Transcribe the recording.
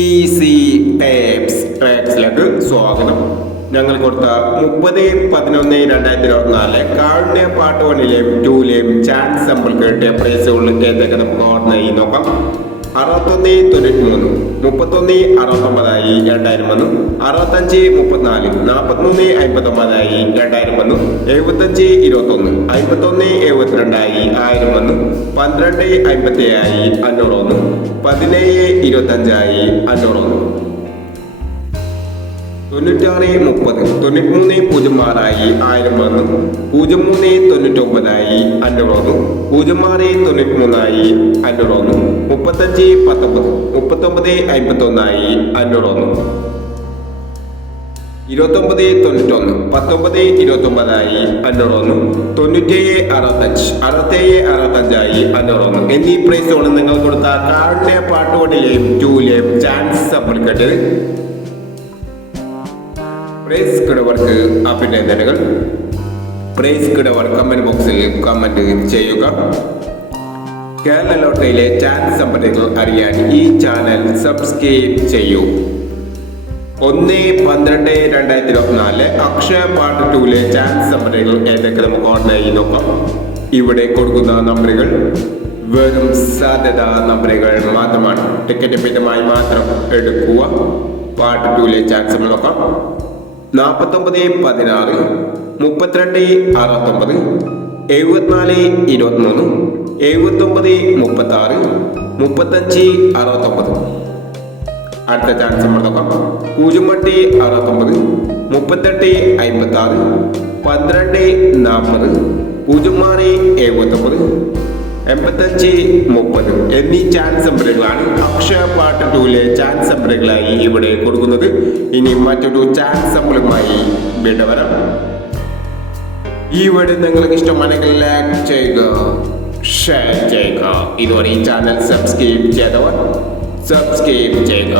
Easy ട്രാക്സിലേക്ക് സ്വാഗതം. ഞങ്ങൾ കൊടുത്ത 30/11/2024 കാരുണ്യ പാർട്ട് 1ലെയും 2ലെയും ചാൻസ് സാമ്പിൾക്ക് കിട്ടിയ പ്രൈസുകൾ ഏതൊക്കെ നമുക്ക് ഓർമ്മ നോക്കാം. 61.93, 31.69 2000 വന്നു. 65.34, 43.59 2000 വന്നു. 75.21, 51.72 1000 വന്നു. 12.57 500 വന്നു. 17.25 500 വന്നു. 96.30, 93.06 1000 വന്നു. 03.99 500 വന്നു. 06.93 500 വന്നു. 35.19, 39.51 500 വന്നു. 29.91, 19.29 500 വന്നു. 97.65, 67.65 500 വന്നു. എന്നീ പ്രൈസുകൾ നിങ്ങൾ കൊടുത്ത കാർഡിന്റെ പാർട്ട് 1ലെയും 2ലെയും ചാൻസ് സമ്പർക്കട്ട് പ്രൈസ് കിടവർക്ക് അഭിനന്ദനങ്ങൾ. പ്രൈസ് കിടവർ കമന്റ് ബോക്സിൽ കമന്റ് ചെയ്യുക. കേരള ലോട്ടറിയിലെ ചാൻസ് സമ്പന്നകൾ അറിയാൻ ഈ ചാനൽ സബ്സ്ക്രൈബ് ചെയ്യൂ. 1/12/2024 അക്ഷയ പാർട്ട് 2ലെ ചാൻസ് സമ്പന്നകൾ ഏതൊക്കെ നമുക്ക് ഓൺലൈൻ നോക്കാം. ഇവിടെ കൊടുക്കുന്ന നമ്പറുകൾ വെറും സാധ്യത നമ്പറുകൾ മാത്രമാണ്. ടിക്കറ്റ് മിതമായി മാത്രം എടുക്കുക. പാർട്ട് 2ലെ ചാൻസ് നമ്മൾ നോക്കാം. 49.16, 32.69, 74.23, 79.36, 35.69. അടുത്ത ചാൻസ് നമ്മൾ നോക്കാം. 0.69, 38.56, 12.40, 06.79, 85.30 എന്നീ ചാൻസ് നമ്പറുകളാണ് അക്ഷയ പാർട്ട് 2ലെ ചാൻസ് നമ്പറുകളായി ഇവിടെ കൊടുക്കുന്നത്. ഇനി മറ്റൊരു ചാൻസ് നമ്പറുമായി വീണ്ടും വരാം. ഈ വീഡിയോ നിങ്ങൾക്ക് ഇഷ്ടമാണെങ്കിൽ ലൈക്ക് ചെയ്യുക, ഷെയർ ചെയ്യുക. ഇതുവരെ ഈ ചാനൽ സബ്സ്ക്രൈബ് ചെയ്തവർ സബ്സ്ക്രൈബ് ചെയ്യുക.